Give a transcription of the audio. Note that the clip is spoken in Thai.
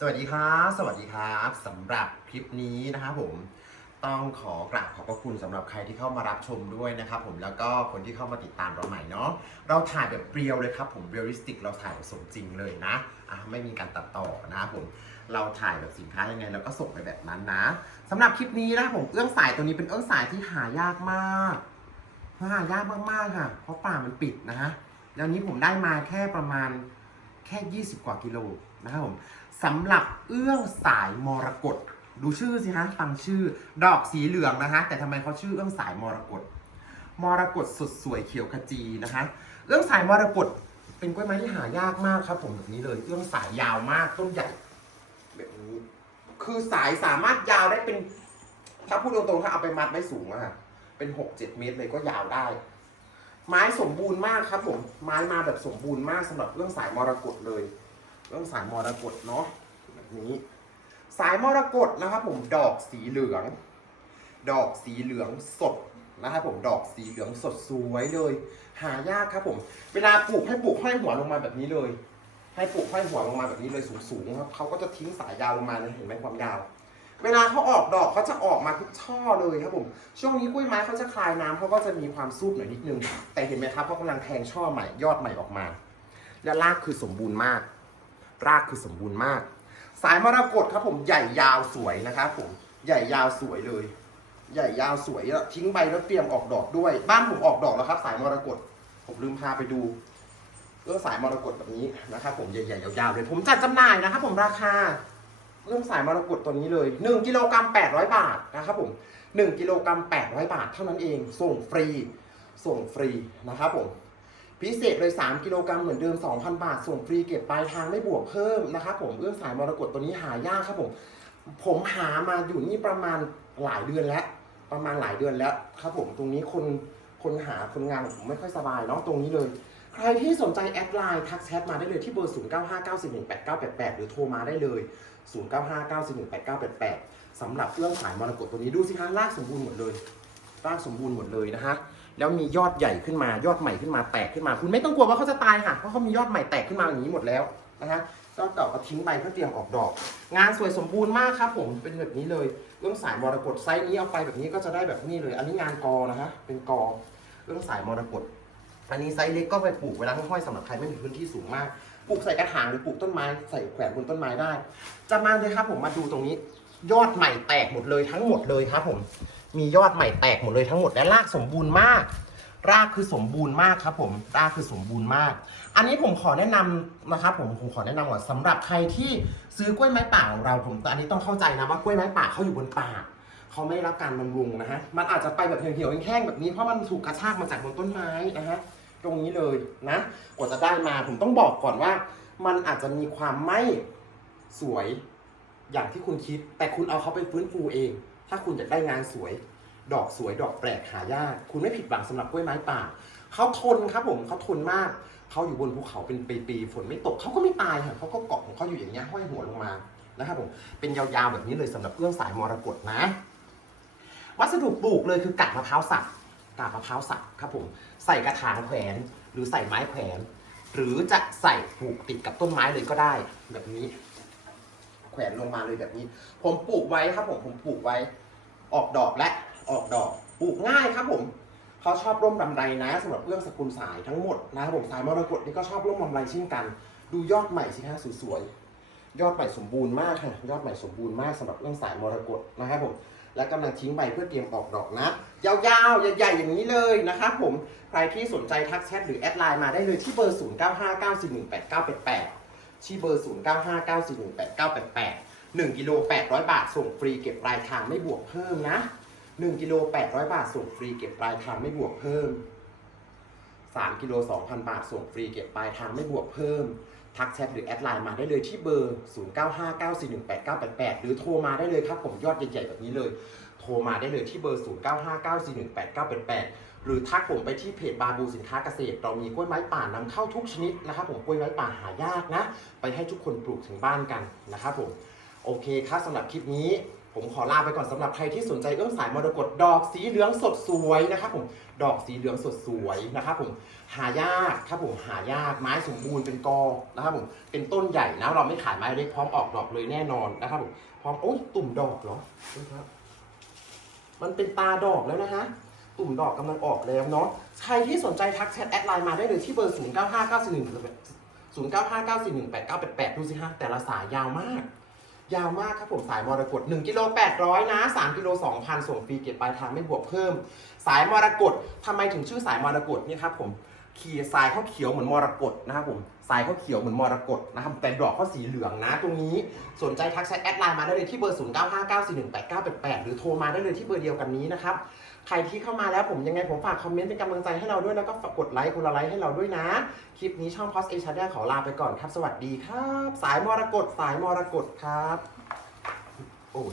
สวัสดีครับสวัสดีครับสำหรับคลิปนี้นะครับผมต้องขอกราบขอบพระคุณสำหรับใครที่เข้ามารับชมด้วยนะครับผมแล้วก็คนที่เข้ามาติดตามเราใหม่เนาะเราถ่ายแบบเรียวเลยครับผมเรียลลิสติกเราถ่ายแบบสมจริงเลยนะอะไม่มีการตัดต่อนะครับผมเราถ่ายแบบสินค้ายังไงเราก็ส่งไปแบบนั้นนะสำหรับคลิปนี้นะผมเอื้องสายตัวนี้เป็นเอื้องสายที่หายากมากหายากมากๆค่ะ เพราะป่ามันปิดนะฮะแล้วนี้ผมได้มาแค่ประมาณแค่ 20 กว่ากิโลนะครับผม สำหรับเอื้องสายมรกตดูชื่อสิฮะฟังชื่อดอกสีเหลืองนะฮะแต่ทำไมเขาชื่อเอื้องสายมรกตมรกตสดสวยเขียวขจีนะคะ เอื้องสายมรกตเป็นกล้วยไม้ที่หายากมากครับผมแบบนี้เลย เอื้องสายยาวมากต้นใหญ่แบบนี้คือสายสามารถยาวได้เป็น ถ้าพูดตรงๆถ้าเอาไปมัดไว้สูงอะเป็นหกเจ็ดเมตรเลยก็ยาวได้ ไม้สมบูรณ์มากครับผมไม้มาแบบสมบูรณ์มากสำหรับเรื่องสายมรกตเลย เรื่องสายมรกตเนาะแบบนี้ สายมรกตนะครับผมดอกสีเหลือง ดอกสีเหลืองสดนะครับผมดอกสีเหลืองสดสวยเลย หายากครับผม เวลาปลูกให้ปลูกห้อยหัวลงมาแบบนี้เลย ให้ปลูกห้อยหัวลงมาแบบนี้เลยสูงๆครับเขาก็จะทิ้งสายยาวลงมาเลยเห็นไหมความยาว เวลาเขาออกดอกเขาจะออกมาทุกช่อเลยครับผม ช่วงนี้กล้วยไม้เขาจะคลายน้ำเขาก็จะมีความซูบหน่อยนิดนึง แต่เห็นไหมครับเขากำลังแทงช่อใหม่ยอดใหม่ออกมา และรากคือสมบูรณ์มาก รากคือสมบูรณ์มาก สายมรกตครับผมใหญ่ยาวสวยนะครับผมใหญ่ยาวสวยเลย ใหญ่ยาวสวยแล้วทิ้งใบแล้วเตรียมออกดอกด้วย บ้านผมออกดอกแล้วครับ สายมรกตผมลืมพาไปดูเรื่องสายมรกตแบบนี้นะครับผมใหญ่ๆยาวๆเลย ผมจัดจำหน่ายนะครับผมราคาเรื่องสายมรกตตัวนี้เลย 1กิโลกรัม800 บาทนะครับผม1กิโลกรัม800 บาทเท่านั้นเอง ส่งฟรี ส่งฟรีนะครับผม พิเศษเลย 3 กิโลกรัมเหมือนเดิม 2,000 บาท ส่งฟรีเก็บปลายทางไม่บวกเพิ่มนะครับผมเรื่องสายมรกตตัวนี้หายากครับผม ผมหามาอยู่นี่ประมาณหลายเดือนแล้ว ประมาณหลายเดือนแล้วครับผมตรงนี้คนคนหาคนงานผมไม่ค่อยสบายเนาะตรงนี้เลย ใครที่สนใจแอดไลน์ทักแชทมาได้เลยที่เบอร์ 0959418988 หรือโทรมาได้เลย 0959418988สำหรับเรื่องสายมรกตตัวนี้ดูสิคะรากสมบูรณ์หมดเลยรากสมบูรณ์หมดเลยนะฮะ แล้วมียอดใหญ่ขึ้นมายอดใหม่ขึ้นมาแตกขึ้นมา คุณไม่ต้องกลัวว่าเขาจะตายค่ะเพราะเขามียอดใหม่แตกขึ้นมาอย่างนี้หมดแล้วนะฮะยอดเก่าก็ทิ้งไปเพื่อเตรียมออกดอก งานสวยสมบูรณ์มากครับ ผมเป็นแบบนี้เลยเรื่องสายมรกตไซส์นี้เอาไปแบบนี้ก็จะได้แบบนี้เลย อันนี้งานกอนะฮะเป็นกอเรื่องสายมรกตอันนี้ไซส์เล็กก็ไปปลูกเวลาห้อยๆสำหรับใครไม่มีพื้นที่สูงมากปลูกใส่กระถางหรือปลูกต้นไม้ใส่แขวนบนต้นไม้ได้ จะมาเลยครับผมมาดูตรงนี้ ยอดใหม่แตกหมดเลยทั้งหมดเลยครับผม มียอดใหม่แตกหมดเลยทั้งหมดและรากสมบูรณ์มาก รากคือสมบูรณ์มากครับผมรากคือสมบูรณ์มาก อันนี้ผมขอแนะนำนะครับผมผมขอแนะนำก่อนสำหรับใครที่ซื้อกล้วยไม้ป่าของเราผมแต่อันนี้ต้องเข้าใจนะว่ากล้วยไม้ป่าเขาอยู่บนป่าเขาไม่ได้รับการบำรุงนะฮะมันอาจจะไปแบบเหี่ยวๆแห้งๆแบบนี้เพราะมันถูกกระชากมาจากบนต้นไม้นะฮะตรงนี้เลยนะกว่าจะได้มาผมต้องบอกก่อนว่า มันอาจจะมีความไม่สวยอย่างที่คุณคิด แต่คุณเอาเขาไปฟื้นฟูเอง ถ้าคุณอยากได้งานสวย ดอกสวยดอกแปลกหายาก คุณไม่ผิดหวังสำหรับกล้วยไม้ป่าเขาทนครับผมเขาทนมากเขาอยู่บนภูเขาเป็นปีๆฝนไม่ตกเขาก็ไม่ตายค่ะเขาก็เกาะของเขาอยู่อย่างเงี้ยห้อยหัวลงมานะครับผมเป็นยาวๆแบบนี้เลยสำหรับเอื้องสายมรกตนะ วัสดุปลูกเลยคือกาบมะพร้าวสับกาบมะพร้าวสับครับผมใส่กระถางแขวนหรือใส่ไม้แขวน หรือจะใส่ปลูกติดกับต้นไม้เลยก็ได้แบบนี้ แขวนลงมาเลยแบบนี้ ผมปลูกไว้ครับผมผมปลูกไว้ ออกดอกและออกดอกปลูกง่ายครับผมเขาชอบร่มลำไรนะสำหรับเรื่องสกุลสายทั้งหมดนะครับผมสายมรกตนี่ก็ชอบร่มลำไรเช่นกัน ดูยอดใหม่สิฮะสวยๆยอดใหม่สมบูรณ์มากค่ะยอดใหม่สมบูรณ์มากสำหรับเรื่องสายมรกตนะครับผมและกำลังทิ้งใบเพื่อเตรียมออกดอกนะ ยาวๆ ใหญ่ๆ อย่างนี้เลยนะครับผม ใครที่สนใจทักแชทหรือแอดไลน์มาได้เลยที่เบอร์ 0959418988 ที่เบอร์ 0959418988 1กิโล800 บาท ส่งฟรีเก็บปลายทางไม่บวกเพิ่มนะ1กิโล800 บาท ส่งฟรีเก็บปลายทางไม่บวกเพิ่ม3กิโล2,000 บาท ส่งฟรีเก็บปลายทางไม่บวกเพิ่ม ทักแชทหรือแอดไลน์มาได้เลยที่เบอร์ 0959418988 หรือโทรมาได้เลยครับผมยอดใหญ่ๆแบบนี้เลย โทรมาได้เลยที่เบอร์ 0959418988 หรือทักผมไปที่เพจบาบูสินค้าเกษตร เรามีกล้วยไม้ป่านำเข้าทุกชนิดนะครับผมกล้วยไม้ป่าหายากนะ ไปให้ทุกคนปลูกถึงบ้านกันนะครับผม โอเคครับสำหรับคลิปนี้ผมขอลาไปก่อนสำหรับใครที่สนใจเอื้องสายมรกตดอกสีเหลืองสดสวยนะครับผมดอกสีเหลืองสดสวยนะครับผมหายากครับผมหายากไม้สมบูรณ์เป็นกอนะครับผมเป็นต้นใหญ่นะเราไม่ขายไม้เล็กพร้อมออกดอกเลยแน่นอนนะครับผมพร้อมโอ้ยตุ่มดอกเหรอครับมันเป็นตาดอกแล้วนะฮะตุ่มดอกกำลังออกแล้วเนาะใครที่สนใจทักแชทแอดไลน์มาได้เลยที่เบอร์ 0 9 5 9 4 1 0 9 5 9 4 1 8 9 8 8 ดูสิฮะแต่ละสายยาวมาก ยาวมากครับผมสายมรกต1กิโล800 นะ 3 กิโล 2,000 ส่งฟรีเก็บปลายทางไม่บวกเพิ่ม สายมรกตทำไมถึงชื่อสายมรกตเนี่ยครับผมขีสายเขาเขียวเหมือนมรกตนะครับผมสายเขาเขียวเหมือนมรกตนะครับแต่ดอกเขาสีเหลืองนะ ตรงนี้สนใจทักแชทแอดไลน์มาได้เลยที่เบอร์ 0 9 5 9 4 1 8 9 8 8 หรือโทรมาได้เลยที่เบอร์เดียวกันนี้นะครับ ใครที่เข้ามาแล้วผมยังไงผมฝากคอมเมนต์เป็นกำลังใจให้เราด้วยแล้วก็ฝากกดไลค์คนละไลค์ให้เราด้วยนะ คลิปนี้ช่องพอสเอชาแนลขอลาไปก่อนครับ สวัสดีครับ สายมรกตสายมรกตครับโอ้